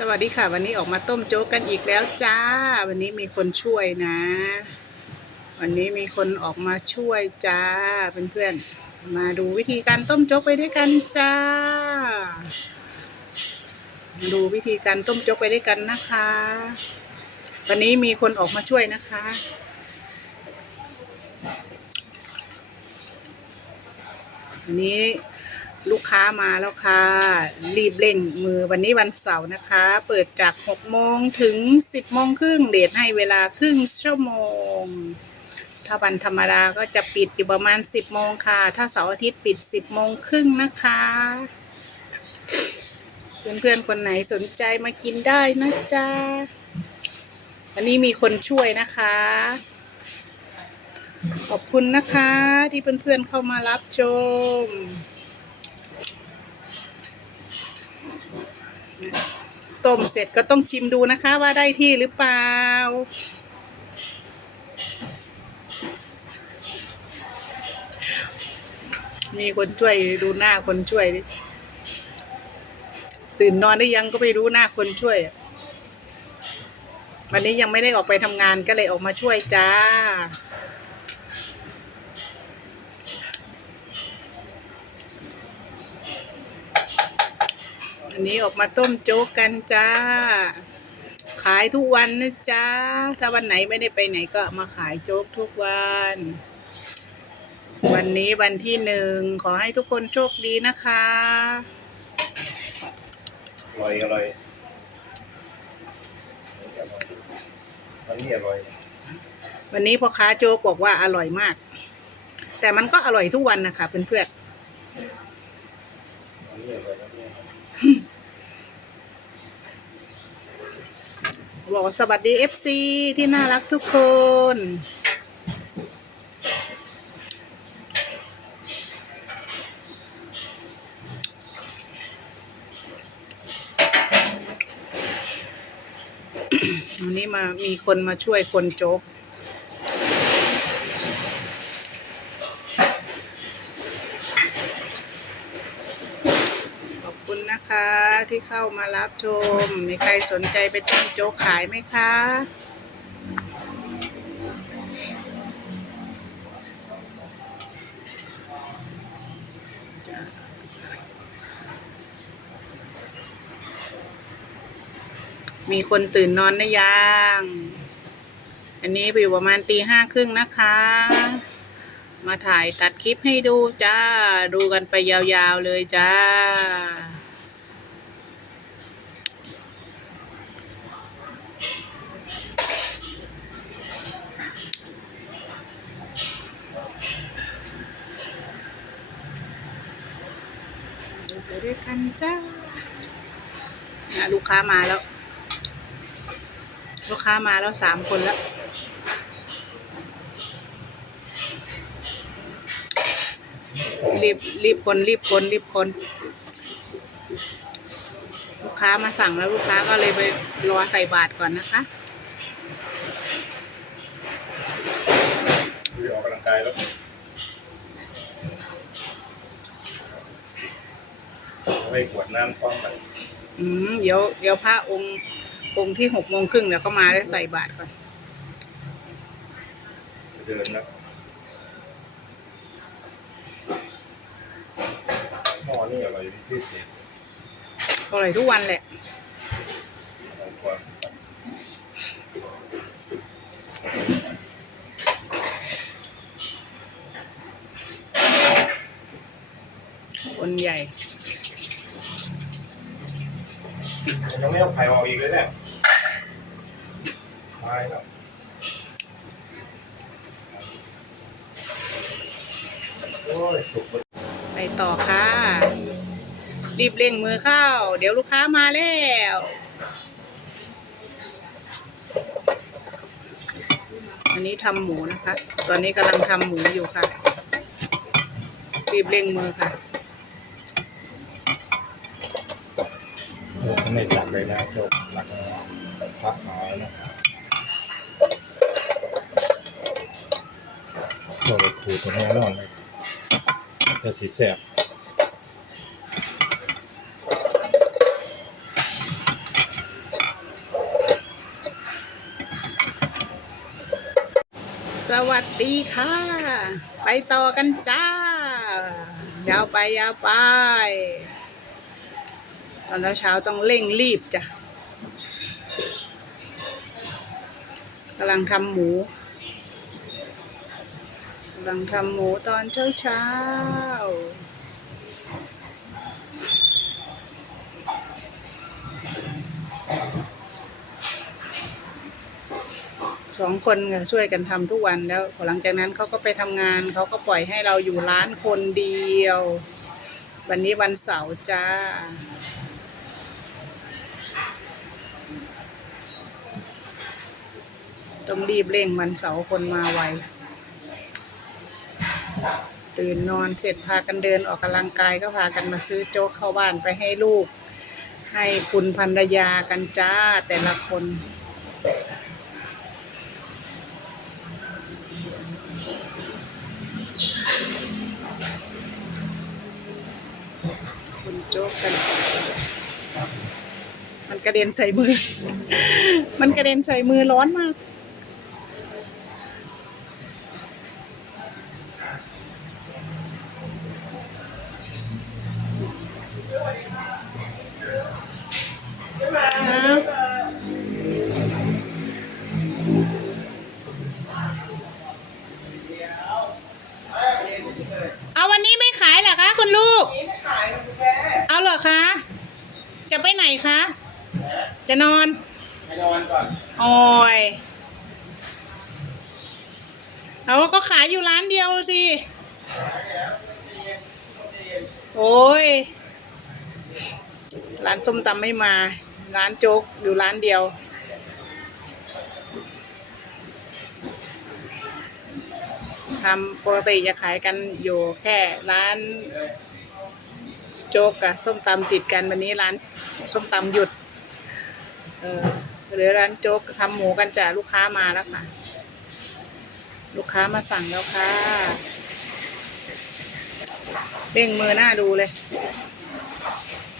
สวัสดีค่ะ วันนี้ออกมาต้มโจ๊กกันอีกแล้วจ้า วันนี้มีคนช่วยนะ วันนี้มีคนออกมาช่วยจ้าเพื่อนๆมาดูวิธีการต้มโจ๊กไปด้วยกันจ้ามาดูวิธีการต้มโจ๊กไปด้วยกันนะคะ วันนี้มีคนออกมาช่วยนะคะ วันนี้ ลูกค้ามาแล้วค่ะ รีบเร่งมือวันนี้วันเสาร์นะคะ เปิดจาก6โมงถึง 10โมงครึ่งเดทให้เวลาครึ่งชั่วโมง ถ้าวันธรรมดาก็จะปิดอยู่ประมาณ 10โมงค่ะ ถ้าเสาร์อาทิตย์ปิด 10โมงครึ่งนะคะ เพื่อนๆคนไหนสนใจมากินได้นะจ๊ะวันนี้มีคนช่วยนะคะ ขอบคุณนะคะที่เพื่อนๆเข้ามารับชม ต้มเสร็จก็ต้องชิมดูนะคะว่าได้ที่หรือเปล่า มีคนช่วยดูหน้าคนช่วยดิตื่นนอนได้ยังก็ไปรู้หน้าคนช่วย วันนี้ยังไม่ได้ออกไปทำงานก็เลยออกมาช่วยจ้า อันนี้ออกมาต้มโจ๊กกันจ้า ขายทุกวันนะจ๊ะถ้าวันไหนไม่ได้ไปไหนก็มาขายโจ๊กทุกวัน วันนี้วันที่หนึ่งขอให้ทุกคนโชคดีนะคะอร่อยอร่อยอันนี้อร่อย วันนี้พ่อค้าโจ๊กบอกว่าอร่อยมาก แต่มันก็อร่อยทุกวันนะคะเพื่อนอันนี้อร่อยนะเนี่ยๆ บอกว่าสวัสดีเอฟซีที่น่ารักทุกคน วันนี้มามีคนมาช่วยคนโจ๊ก ขอบคุณนะคะ ที่เข้ามารับชม มีใครสนใจไปต้มโจ๊กขายไหมคะ มีคนตื่นนอนนะยัง อันนี้อยู่ประมาณตีห้าครึ่งนะคะ มาถ่ายตัดคลิปให้ดูจ้า ดูกันไปยาวๆเลยจ้า ดูไปด้วยกัน จ้าอะลูกค้ามาแล้ว ลูกค้ามาแล้วสามคนแล้วรีบรีบคนรีบคนรีบคน ลูกค้ามาสั่งแล้วลูกค้าก็เลยไปรอใส่บาทก่อนนะคะออกกำลังกายแล้ว ให้ขวดน้ำต้องไปอืมเดี๋ยวเดี๋ยวพระองค์องค์ที่หกโมงครึ่งเดี๋ยวก็มาได้ใส่บาทก่อน เดินแล้วหม้อนี่อร่อยที่สุดอร่อยทุกวันแหละ อร่อยกว่า คนใหญ่ ยังไม่เอาไข่ออกอีกเลยเนี่ยไม่ครับโอ้ ยสุกไปต่อค่ะ รีบเร่งมือเข้า เดี๋ยวลูกค้ามาแล้วอันนี้ทำหมูนะคะ ตอนนี้กำลังทำหมูอยู่ค่ะ รีบเร่งมือค่ะไม่จัดเลยนะโจกหลักพักหายนะโจกไปขูดตรงนี้นอนเลย จะสีแสบสวัสดีค่ะ ไปต่อกันจ้ายาวไปยาวไป ตอนเช้าต้องเร่งรีบจ้ะกำลังทำหมู กำลังทำหมูตอนเช้าๆสองคนค่ะช่วยกันทำทุกวันแล้ว หลังจากนั้นเขาก็ไปทำงานเขาก็ปล่อยให้เราอยู่ร้านคนเดียว วันนี้วันเสาร์จ้าต้องรีบเร่งวันเสาร์คนมาไว ตื่นนอนเสร็จพากันเดินออกกำลังกายก็พากันมาซื้อโจ๊กเข้าบ้านไปให้ลูก ให้คุณภรรยากันจ้าแต่ละคน คุณโจ๊กกัน มันกระเด็นใส่มือ มันกระเด็นใส่มือร้อนมาก คะ จะนอนไปนอนก่อนโอ้ยเราก็ขายอยู่ร้านเดียวสิ โอ้ย ร้านส้มตำไม่มา ร้านโจ๊กอยู่ร้านเดียว ทำปกติจะขายกันอยู่แค่ร้าน โจ๊กกับส้มตำติดกันวันนี้ร้าน ส้มตำหยุด เออหรือร้านโจ๊กทำหมูกันจ้ะลูกค้ามาแล้วค่ะ ลูกค้ามาสั่งแล้วค่ะเร่งมือหน้าดูเลย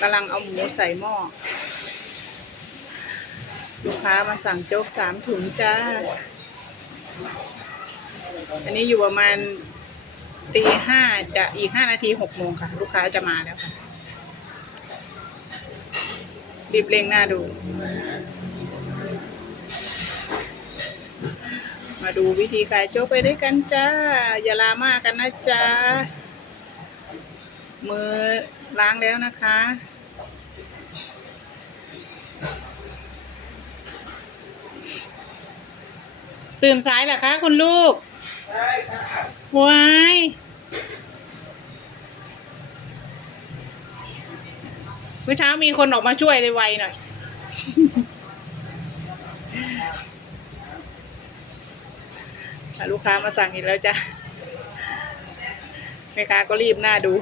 กำลังเอาหมูใส่หม้อลูกค้ามาสั่งโจ๊กสามถุงจ้า อันนี้อยู่ประมาณตีห้าจะอีกห้านาทีหกโมงค่ะ ลูกค้าจะมาแล้วค่ะ รีบเร่งหน้าดู มาดูวิธีขายโจ๊กไปด้วยกันจ้า อย่าลามากกันนะจ๊ะมือล้างแล้วนะคะตื่นสายเหรอคะ คุณลูกได้ค่ะวาย เมื่อเช้ามีคนออกมาช่วยเลยไวหน่อย ลูกค้ามาสั่งอีกแล้วจ้ะแม่ค้าก็รีบหน้าดู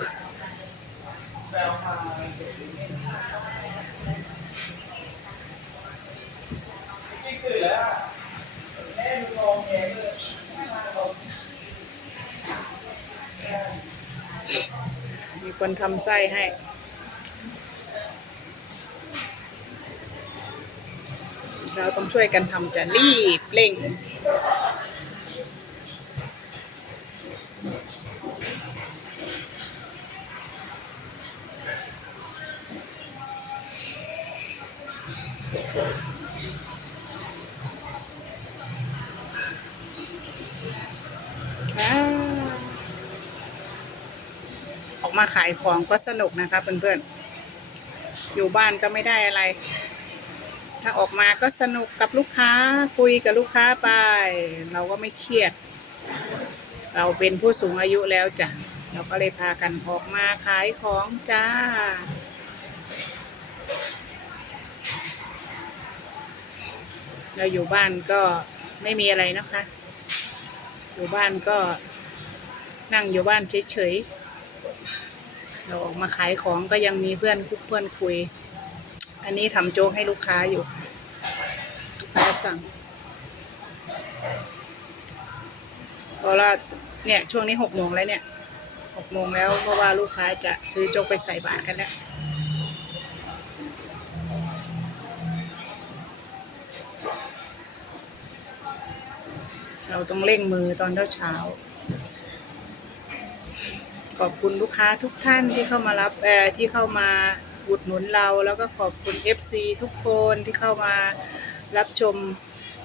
มีคนทำไส้ให้ เราต้องช่วยกันทำจะรีบเร่งออกมาขายของก็สนุกนะคะเพื่อนๆ อยู่บ้านก็ไม่ได้อะไร ถ้าออกมาก็สนุกกับลูกค้าคุยกับลูกค้าไป เราก็ไม่เครียด เราเป็นผู้สูงอายุแล้วจ้ะเราก็เลยพากันออกมาขายของจ้า เราอยู่บ้านก็ไม่มีอะไรนะคะ อยู่บ้านก็นั่งอยู่บ้านเฉยๆ เราออกมาขายของก็ยังมีเพื่อนคุกเพื่อนคุย อันนี้ทำโจ๊กให้ลูกค้าอยู่ลูกค้าสั่งเพราะว่าเนี่ยช่วงนี้หกโมงแล้วเนี่ยหกโมงแล้วเพราะว่าลูกค้าจะซื้อโจ๊กไปใส่บาตรกันแล้วเราต้องเร่งมือตอนเช้าขอบคุณลูกค้าทุกท่านที่เข้ามารับเอ่อที่เข้ามา อุดหนุนเรา แล้วก็ขอบคุณ FC ทุกคนที่เข้ามารับชม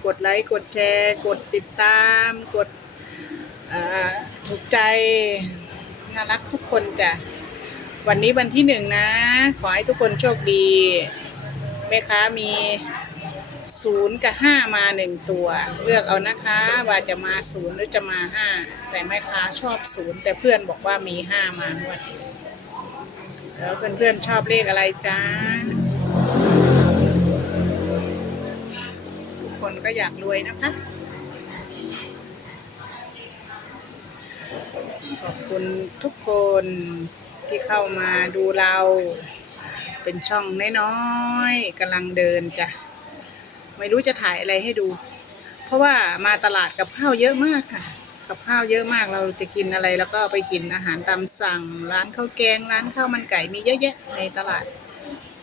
กดไลค์กดแชร์ กดติดตาม กดถูกใจน่ารักทุกคนจ้ะวันนี้วันที่หนึ่งนะ ขอให้ทุกคนโชคดีแม่ค้ามีศูนย์กับห้ามาหนึ่งตัว เลือกเอานะคะ ว่าจะมาศูนย์หรือจะมาห้าแต่แม่ค้าชอบศูนย์แต่เพื่อนบอกว่ามีห้ามาดนี้ แล้วเพื่อนๆชอบเลขอะไรจ้า ทุกคนก็อยากรวยนะคะ ขอบคุณทุกคนที่เข้ามาดูเรา เป็นช่องน้อยๆกำลังเดินจ้ะ ไม่รู้จะถ่ายอะไรให้ดู เพราะว่ามาตลาดกับข้าวเยอะมากค่ะ กับข้าวเยอะมากเราจะกินอะไรแล้วก็ไปกินอาหารตามสั่ง ร้านข้าวแกง ร้านข้าวมันไก่มีเยอะแยะในตลาด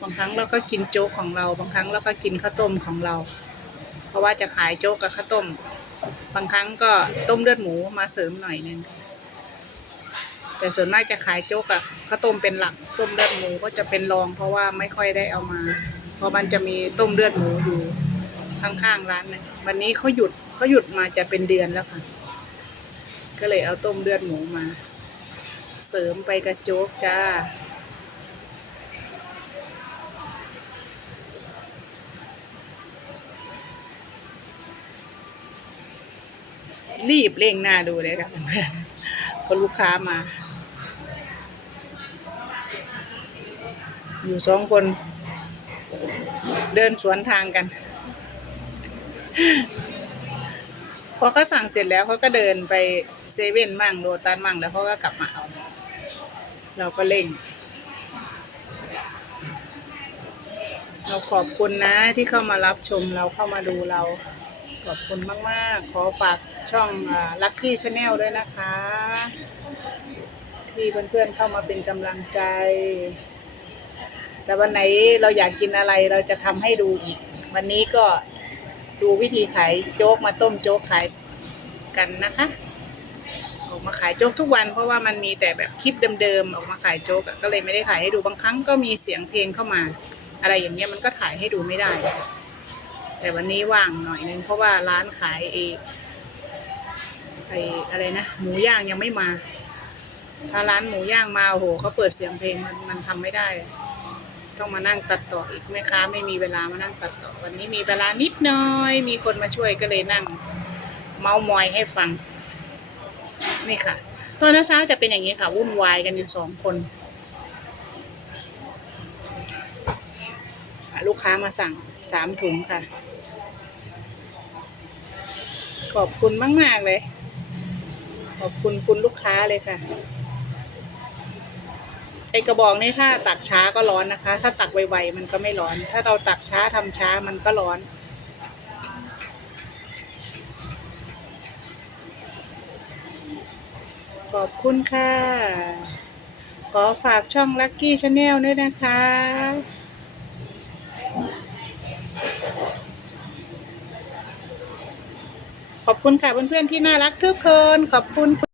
บางครั้งเราก็กินโจ๊กของเรา บางครั้งเราก็กินข้าวต้มของเรา เพราะว่าจะขายโจ๊กกับข้าวต้ม บางครั้งก็ต้มเลือดหมูมาเสริมหน่อยนึงแต่ส่วนมากจะขายโจ๊กกับข้าวต้มเป็นหลัก ต้มเลือดหมูก็จะเป็นรอง เพราะว่าไม่ค่อยได้เอามา เพราะมันจะมีต้มเลือดหมูอยู่ข้างๆร้านนึงวันนี้เขาหยุดเขาหยุดมาจะเป็นเดือนแล้วค่ะ ก็เลยเอาต้มเลือดหมูมา เสริมไปกับโจ๊กจ้า รีบเร่งหน้าดูเลยค่ะเพื่อนๆคนลูกค้ามา อยู่สองคน เดินสวนทางกันพอเขาสั่งเสร็จแล้วเขาก็เดินไป เซเว่นมั่งโรตัสมั่งแล้วเขาก็กลับมาเอา เราก็เร่ง เราขอบคุณนะที่เข้ามารับชมเราเข้ามาดูเรา ขอบคุณมาก ๆ ขอฝากช่องลัคกี้ชาแนลด้วยนะคะ ที่เพื่อนๆเข้ามาเป็นกำลังใจ แต่วันไหนเราอยากกินอะไรเราจะทำให้ดูอีก วันนี้ก็ดูวิธีขายโจ๊กมาต้มโจ๊กขายกันนะคะ ออกมาขายโจ๊กทุกวัน เพราะว่ามันมีแต่แบบคลิปเดิมๆออกมาขายโจ๊กก็เลยไม่ได้ขายให้ดูบางครั้งก็มีเสียงเพลงเข้ามา อะไรอย่างเงี้ยมันก็ถ่ายให้ดูไม่ได้ แต่วันนี้ว่างหน่อยนึงเพราะว่าร้านขายเอไออะไรนะหมูย่างยังไม่มา ถ้าร้านหมูย่างมาโอ้โหเขาเปิดเสียงเพลงมันมันทำไม่ได้ ต้องมานั่งตัดต่ออีกแม่ค้าไม่มีเวลามานั่งตัดต่อ วันนี้มีเวลานิดหน้อย มีคนมาช่วยก็เลยนั่ง เมามอยให้ฟัง นี่ค่ะ ตอนเช้าๆจะเป็นอย่างนี้ค่ะ วุ่นวายกันอยู่สองคน ลูกค้ามาสั่งสามถุงค่ะ ขอบคุณมาก ๆ เลย ขอบคุณคุณลูกค้าเลยค่ะไอกระบอกนี่ถ้าตักช้าก็ร้อนนะคะ ถ้าตักไวๆมันก็ไม่ร้อน ถ้าเราตักช้าทำช้ามันก็ร้อน อบคุณค่ะ ขอฝากช่อง Lucky Channel ด้วยนะคะ ขอบคุณค่ะเพื่อนๆที่น่ารักทุกคน ขอบคุณ